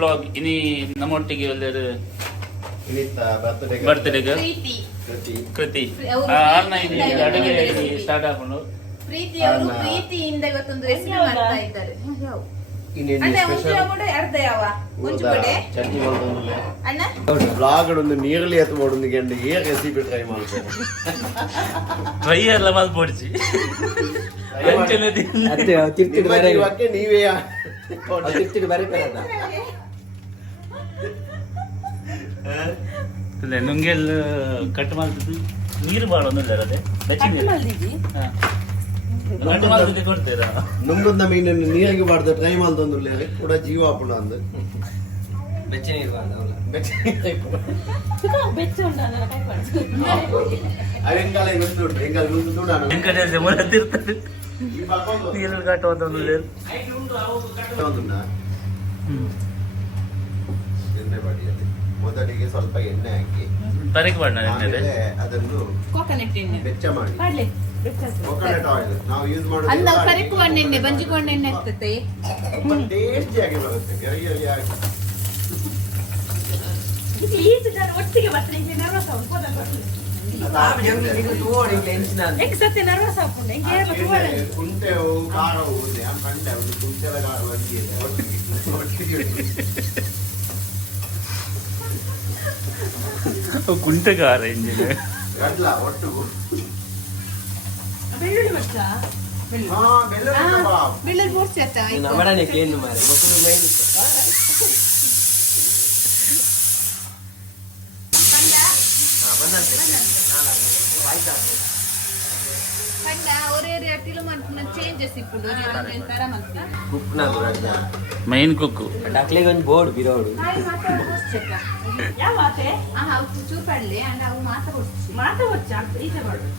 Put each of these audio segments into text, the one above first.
Blog ಇನಿ ನಮ್ಮೊಟ್ಟಿಗೆ ಎಲ್ಲರೂ ಬರ್ತ್ಡೇಗೆ ಕೃತಿ ಅಡುಗೆ ಸ್ಟಾರ್ಟ್ ಹಾಕೊಂಡು ಪ್ರೀತಿಯಿಂದ ಇವತ್ತೊಂದು ರೆಸಿಪಿ ಮಾಡ್ತಾ ಇದ್ದಾರೆ. ನೀರ್ಲಿ ಎತ್ಕೊಂಡು ಏ ರೆಸಿಪಿ ಟ್ರೈ ಮಾಡ್ತಾರೆ ಟ್ರೈ ಎಲ್ಲ ಮಾಡ್ಬೋಡ್ಸಿ ನೀವೇ ನುಂಗೆಲ್ಲ ಕಟ್ ಮಾಡ್ತಿದ್ದು ನೀರು ಬಾಳ ಅದೇ ಕೊಡ್ತೀರಾ ನುಂಗದ ಮೀನನ್ನು ನೀರಿಗೆ ಮಾಡ್ದ ಟ್ರೈ ಮಾಡ್ದಂದ್ರೆ ಕೂಡ ಜೀವ ಹಾಪುಣ ಅಂದ ನೀರು ಕಟ್ಟುವಂತ ಮೊದಲಿಗೆ ಸ್ವಲ್ಪ ಎಣ್ಣೆ ಹಾಕಿ ಅದನ್ನು ಬೆಚ್ಚ ಮಾಡಿ ಕೊಕೊನಟ್ ಆಯಿಲ್ ನಾವು ಯೂಸ್ ಮಾಡೋದು ಎಣ್ಣೆ ಬಂಜಿಕೊಂಡ ಎಣ್ಣೆ ಆಗ್ತದೆ ಟೇಸ್ಟಿಯಾಗಿ ಬರುತ್ತೆ ಒಟ್ಟಿಗೆ ಕುಂಟೆವು ಖಾರವು ಕಂಡೆ ಕುಂಟೆಲ ಖಾರ ಒಟ್ಟಿಗೆ ಕುಂಟೆಗಾರ ಇಂಜಿನ್ ಒಟ್ಟು ಬೆಳ್ಳುಳ್ಳಿ ಮಚ್ಚ ಬೆಳ್ಳುಳ್ಳಿ ಬೋರ್ಸಿ ಆಯ್ತಾ ಮೈನ್ ಕುಕ್ಕು ಒಂದು ಬೋರ್ಡ್ ಬಿರೋಡು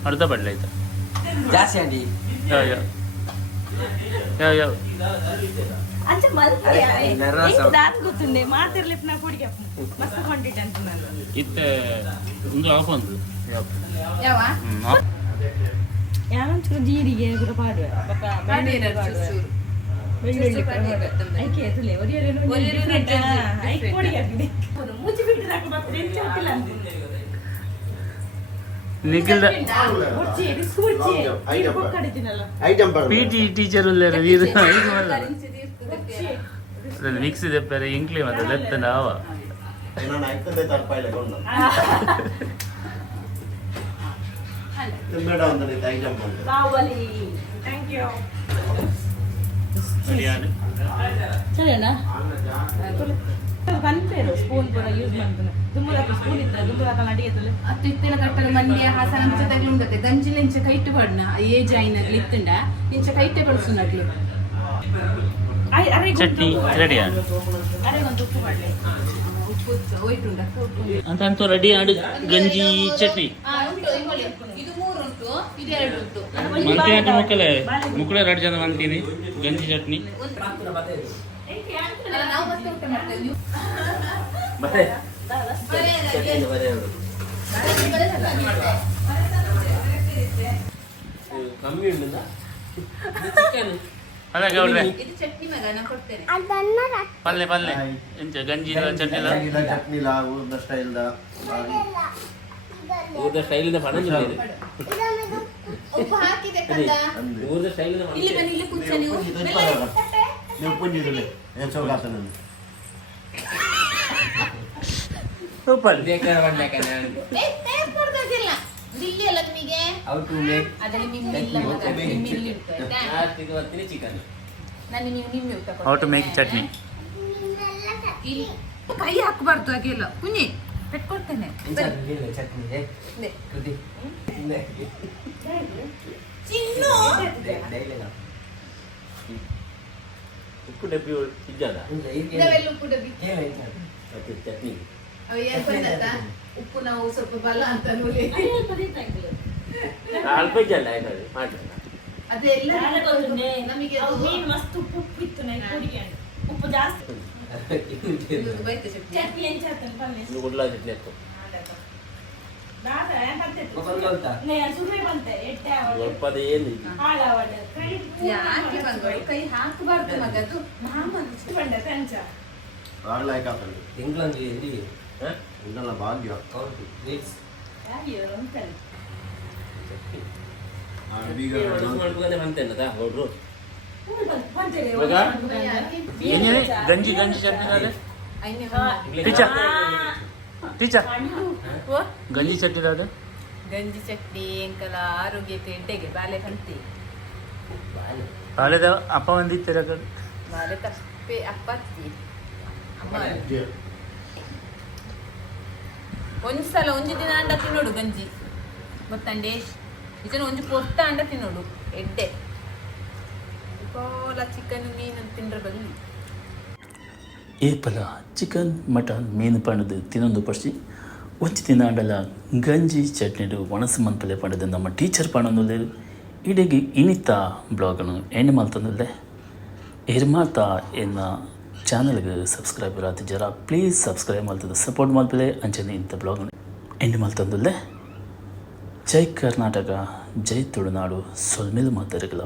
ಅರ್ಧ ಬಡ್ಲೆ ಆಯ್ತಾ ಜಾಸ್ತಿ ಅಂಡಿ ಗೊತ್ತುಂಡೆ ಮಾತಿರ್ಲಿಪ್ ನಾ ಕುಡಿಗೆ ಮಸ್ತ್ ಕೊಂಡಿಟ್ಟೆ ಅಂತ ನಾನು ಇತ್ತೆ ಒಂದು ಆಫ್ ಒಂದು ಯಾವ ಯಾವಂಚು ಜೀರಿಗೆ ಕೂಡ ಪಾಡುವ ಬೆಳ್ಳುಳ್ಳಿ ಐಕೆ ತುಲೆ ಮುಚ್ಚಿ ಬಿಟ್ಟು ಪಿಟಿ ಟೀಚರ್ ಮಿಕ್ಸ್ ತೆಪ್ಪರೆ ಇಂಕ್ಲಿ ಮತ್ತೆ ಲೆತ್ತನ ಆವ ಸರಿನಾ ಕನ್ಪೇರು ಸ್ಪೂನ್ ಕೂಡ ಯೂಸ್ ಮಾಡ್ತಾನೆ ದುಮ್ಮಲಕ್ಕ ಸ್ಪೂನ್ ಇತ್ತ ದುಮ್ಮಲಕ್ಕ ಅಡಿಗೆತಲೆ ಅತ್ತು ಇತ್ತಿನ ಕಟ್ಟಲು ಮಂಡ್ಯ ಹಾಸನ ಇಂಚ ತಗಲುಂಡತೆ ಗಂಜಿಲ ಇಂಚ ಕೈಟ್ ಪಡ್ನ ಏಜ್ ಐನಗ್ಲಿ ಇತ್ತುಂಡ ಇಂಚ ಕೈಟೆ ಪಡಿಸುನಗ್ಲಿ ಚಟ್ನಿ ರೆಡಿ ಅರೆ ಒಂದು ಉಪ್ಪು ಮಾಡ್ಲಿ ಉಪ್ಪು ಹೋಯ್ತುಂಡ ಅಂತ ಅಂತೂ ರೆಡಿ ಆಡು ಗಂಜಿ ಚಟ್ನಿ ಇದು 3 ಉಂಟು ಇದು 2 ಉಂಟು ಮಂತಿ ಮುಕ್ಕಲೆ ಮುಕ್ಕಳೆ 2 ಜನ ಮಂತೀನಿ ಗಂಜಿ ಚಟ್ನಿ ನಾವು ಮತ್ತೆ ಊಟ ಮಾಡ್ತೇವೆ ಕಮ್ಮಿ ಉಂಟಲ್ಲ ಅದ ಗೌಡ್ರೆ ಇದು ಚಟ್ನಿ ಮಗ ನಾನು ಕೊಡ್ತೇನೆ ಪಲ್ಲೆ ಪಲ್ಲೆ ಎಂಚ ಗಂಜಿ ಚಟ್ನಿಲ ಊರ್ದ ಸ್ಟೈಲ್ದ ಉಪ್ಪು ಹಾಕಿದೆ ಕದ ಇಲ್ಲಿ ಬನ್ನಿ ಇಲ್ಲಿ ಕೂರ್ಚ ನೀವು ಪುಂಜಿರಲಿ ಏನು ಚೌಕಾಸನ ಸೂಪರ್ ದಿಲ್ಲಿ ಅಲ್ಲ ನಿಮಗೆ ಹೌ ಟು ಮೇಕ್ ಚಟ್ನಿ ಕೈ ಹಾಕಬಾರ್ದು ಹಾಗೆಲ್ಲ ಕುഞ്ഞി ಪೆಟ್ಕೊಳ್ತೇನೆ ಉಪ್ಪು ಡಬ್ಬಿ ಇದ್ದಲ್ಲ ಉಪ್ಪು ಡಬ್ಬಿ ಚಟ್ನಿ ಉಪ್ಪು ನಾವು ಸ್ವಲ್ಪ ಬಲ ಅಂತ ಅಲ್ಪ ಜಲ್ಲ ಮಾಡಿ ಅದೆಲ್ಲ ನಮಗೆ ಮಸ್ತ್ ಉಪ್ಪು ಉಪ್ಪು ಇತ್ತು ಉಪ್ಪು ಜಾಸ್ತಿ ಚಟ್ನಿ ಗುಡ್ಲ ಚಟ್ನಿ ಇತ್ತು ಕೈ ಹಾಕಬಾರ್ದು ಮಗದು ಆಡ್ಲಾಯ್ಕ ಹಾಕೊಂಡು ತಿಂಗಳಂದು ಎಲ್ಲಿ ಇದೆಲ್ಲ ಭಾಗ್ಯ ಹೌದು ಪ್ಲೀಸ್ ಬೀಗ ಮಾಡ್ಕೊಂಡೆ ಬಂತೇನದ ಗೌಡ್ರು ಏನೇಳಿ ಗಂಜಿ ಗಂಜಿ ಚಟ್ನಿ ದಾದೆ ಟೀಚರ್ ಗಂಜಿ ಚಟ್ನಿ ದಾದೆ ಗಂಜಿ ಚಟ್ನಿ ಎಂಕಲ ಆರೋಗ್ಯಕ್ಕೆ ಎಡ್ಡೆಗೆ ಬಾಲೆ ಕಂತಿ ಬಾಳೆದ ಅಪ್ಪ ಬಂದಿತ್ತೀರ ಬಾಲೆ ತಪ್ಪೆ ಅಪ್ಪತ್ತಿ ಅಮ್ಮ ಒಂದ್ಸಲ ಒಂಜಿ ದಿನ ಅಂಡ ತಿನ್ನೋಡು ಗಂಜಿ ಗೊತ್ತಂಡೆ ಇದನ್ನು ಒಂಜಿ ಪೊತ್ತ ಅಂಡ ತಿನ್ನೋಡು ಎಡ್ಡೆ ಕೋಲ ಚಿಕನ್ ಮೀನು ತಿಂದ್ರೆ ಬಲ್ಲಿ ಏಪಲ ಚಿಕನ್ ಮಟನ್ ಮೀನು ಪಂಡದು ತಿನ್ನೊಂದು ಪಡಿಸಿ ಒಂಚಿ ದಿನ ಅಂಡಲ ಗಂಜಿ ಚಟ್ನಿಡು ಒಣಸು ಮನ್ಪಲೆ ಪಂಡದು ನಮ್ಮ ಟೀಚರ್ ಪಣ್ಣೊಂದು ಇಡೀಗೆ ಇನಿತ ಬ್ಲಾಗನು ಎಣ್ಣೆ ಮಲ್ತಂದುಲ್ಲೆ ಇರ್ಮಾತ ಎನ್ನ ಚಾನಲ್ಗೆ ಸಬ್ಸ್ಕ್ರೈಬರ್ ಆತ ಜರ ಪ್ಲೀಸ್ ಸಬ್ಸ್ಕ್ರೈಬ್ ಮಾಡ್ತದೆ ಸಪೋರ್ಟ್ ಮಾಡ್ತದೆ ಅಂಚನೆ ಇಂಥ ಬ್ಲಾಗ್ ಎಂಡ್ ಮಾಡ್ತಂದುಲ್ಲೆ ಜೈ ಕರ್ನಾಟಕ ಜೈ ತುಳುನಾಡು ಸೊಲ್ಮೇಲು ಮಾತಾಡಗಲ